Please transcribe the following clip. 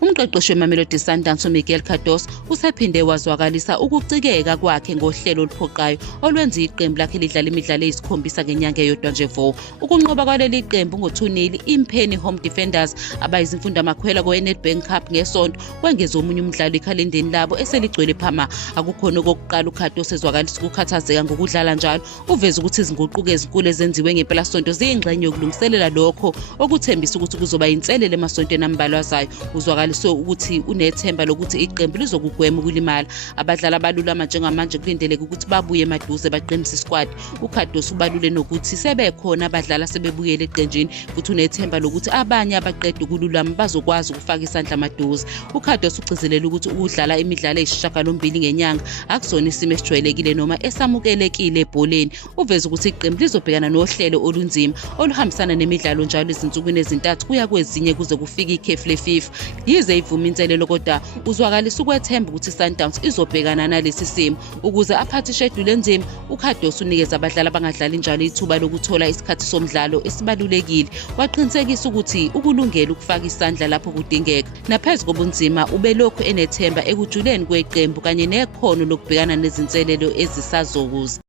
Umqeqeshi weMamelodi Sundowns uMiguel Cardoso usephinde wazwakalisa ukucikeka kwakhe ngohlelo oluphoqayo olwenza iqembu lakhe lidlala imidlalo eyisikhombisa ngenyanga eyodwa nje vo. Ukunqoba kwaleli qembu ngo-2-0 Impenny Home Defenders abayizimfundamakhwela kwe-Nedbank Cup ngesonto kwengeza omunye umdlalo ekhalendeni labo eseligcwele phama. Akukhona okokuqala uCardoso ezwakalisa ukukhathazeka ngokudlala njalo. Uveza ukuthi izinguquko ezinkulu ezenziwe ngempelasonto ziyingxenye yokulungiselela lokho okuthembisa ukuthi kuzoba inselele emasontweni ambalwa azayo. Uzwakalise ukuthi unethemba lokuthi iqembu lizokugwema ukulimala. Abadlali abalulama njengamanje kulindeleke ukuthi babuye emaduze baqinise isquad. uCardoso ubalule nokuthi sebekhona abadlali asebebuyele eqenjini futhi unethemba lokuthi abanye abaqeda ukululama bazokwazi ukufaka isandla amaduze. uCardoso ugcizelela ukuthi ukudlala imidlalo eyisishiyagalombili ngenyanga akusona isimo esijwayelekile noma esamukelekile ebholeni. Uveza ukuthi iqembu lizobhekana nohlelo olunzima oluhambisana nemidlalo njalo izinsukwini ezintathu kuya kwezinye kuze kufike ikhefu leFIFA. Yize ivuma inselelo kodwa uzwakalisa ukwethemba ukuthi Sundowns izobhekana nalesi simo ukuze aphathe ishedule enzima. uCardoso unikeza abadlali abangadlali njalo ithuba lokuthola isikhathi somdlalo esibalulekile. Waqinisekisa ukuthi ukulungela ukufaka isandla lapho kudingeka. Naphezu kobunzima ubelokhu enethemba ekujuleni kweqembu kanye nekhono lokubhekana nezinselelo ezisazokuza.